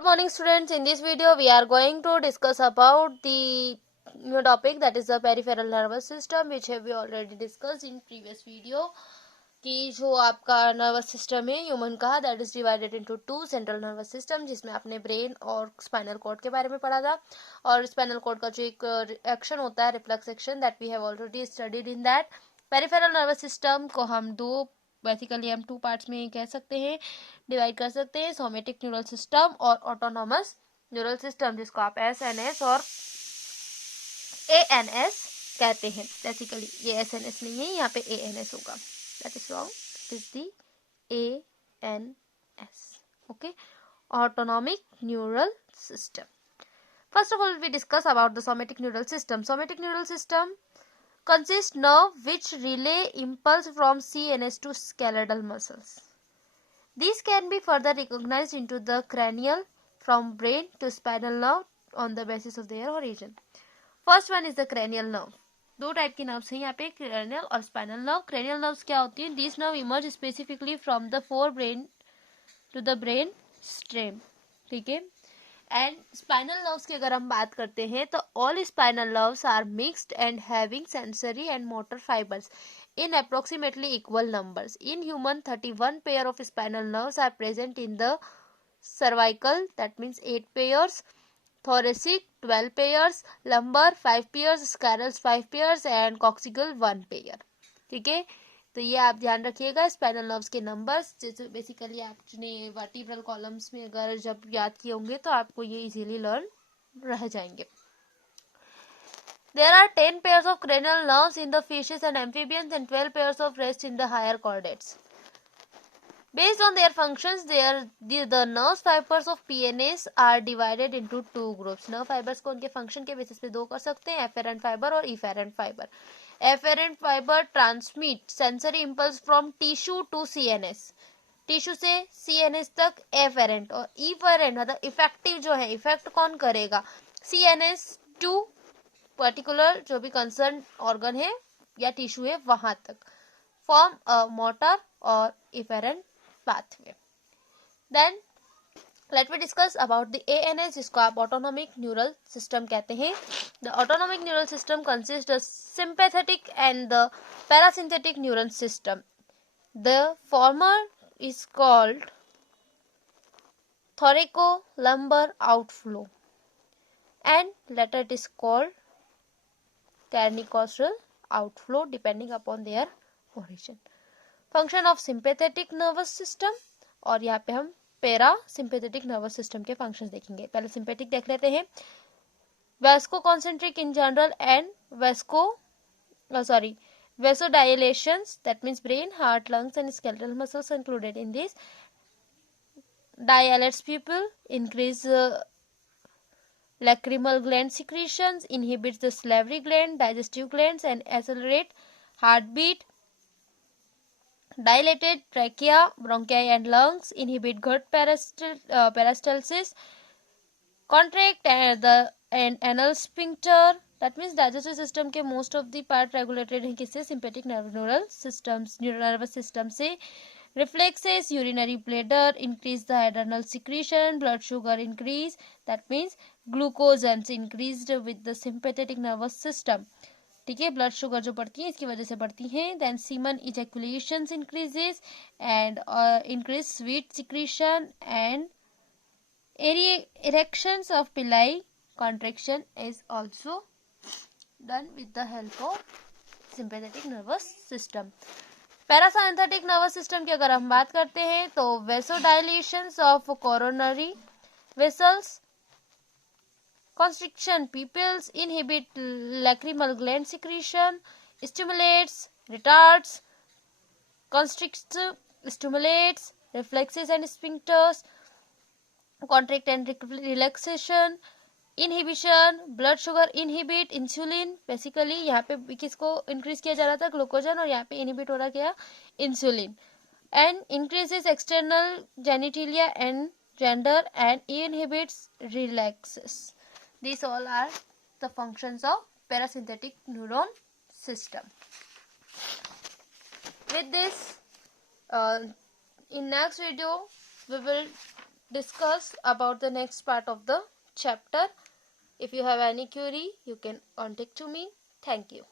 Good morning, students. In this video we are going to discuss about the new topic, that is the peripheral nervous system, which have we already discussed in previous video. कि जो आपका nervous system है human का, that is divided into two, central nervous system जिसमें आपने brain और spinal cord के बारे में पढ़ा था, और स्पाइनल कॉर्ड का जो एक एक्शन होता है reflex action, that we have already studied in that. Peripheral nervous system को हम बेसिकली हम टू पार्ट्स में कह सकते हैं, डिवाइड कर सकते हैं, सोमेटिक न्यूरल सिस्टम और ऑटोनॉमस न्यूरल सिस्टम, जिसको आप एसएनएस और एएनएस कहते हैं. बेसिकली ये एसएनएस नहीं है, यहाँ पे एएनएस होगा. That is wrong. It is the ANS. Okay. Autonomic neural system. First of all, we discuss about the somatic neural system. Somatic neural system consists nerve which relay impulse from CNS to skeletal muscles. These can be further recognized into the cranial from brain to spinal nerve on the basis of their origin. First one is the cranial nerve. दो type की nerves हैं यहाँ पे, cranial और spinal nerve. Cranial nerves क्या होती हैं? This nerve emerge specifically from the forebrain to the brainstem. ठीक है. एंड स्पाइनल नर्व्स की अगर हम बात करते हैं तो all spinal nerves are mixed and having sensory and motor fibres in approximately equal numbers. In human, 31 pair of spinal nerves are present in the cervical, that means 8 pairs, thoracic 12 pairs, lumbar 5 pairs, scalars 5 pairs and coccygeal 1 pair. ठीक है. तो ये आप ध्यान रखिएगा spinal nerves के numbers. जैसे basically आपने वर्टिब्रल कॉलम्स में अगर जब याद किए होंगे तो आपको ये इजीली लर्न रह जाएंगे. There are 10 pairs of cranial nerves in the fishes and amphibians and 12 pairs of rest in the higher chordates. Based on their functions, the nerve fibers of PNS are divided into two groups. Nerve fibers को उनके function के basis पे दो कर सकते हैं, afferent fiber और efferent fiber. Afferent fiber transmit sensory impulse from tissue to CNS. Tissue से CNS तक afferent, और efferent मतलब इफेक्टिव जो है, इफेक्ट कौन करेगा? CNS टू पर्टिकुलर जो भी कंसर्न ऑर्गन है या टिश्यू है वहां तक. फॉर्म अ मोटर और efferent pathway. Then let me discuss about the ANS, जिसको आप autonomic neural system कहते हैं. The autonomic neural system consists of sympathetic and the parasympathetic neuron system. The former is called thoracolumbar outflow and later it is called craniocaudal outflow depending upon their origin. Function of sympathetic nervous system, और यहाँ पे हम para sympathetic nervous system के functions देखेंगे. पहले sympathetic देख लेते हैं. Wesco concentric in general and vasodilatations, that means brain, heart, lungs and skeletal muscles included in this. Dilates pupil, increase lacrimal gland secretions, inhibits the salivary gland, digestive glands and accelerate heartbeat. Dilated trachea, bronchi and lungs, inhibit gut peristalsis, contract and anal sphincter, that means digestive system के most of the part regulated हैं किससे? sympathetic nervous system से. Reflexes, urinary bladder, increase the adrenal secretion, blood sugar increase, that means glucogens increased with the sympathetic nervous system. ठीक है. Blood sugar जो बढ़ती है इसकी वजह से बढ़ती है. Then semen ejaculation increases and increase sweet secretion and erections of pili contraction is also done with the help of sympathetic nervous system. Parasympathetic nervous system की अगर हम बात करते हैं तो vasodilations of coronary vessels, constriction pupils, inhibit lacrimal gland secretion, stimulates, retards, constricts, stimulates reflexes and sphincters, contract and relaxation, inhibition, blood sugar inhibit, insulin, basically यहाँ पे किसको इंक्रीज किया जा रहा था? ग्लूकोजन, और यहाँ पे इनहिबिट हो रहा क्या? Insulin. And increases external genitalia and gender and inhibits relaxes. These all are the functions of parasympathetic neuron system. With this, in next video we will discuss about the next part of the chapter. If you have any query, you can contact to me. Thank you.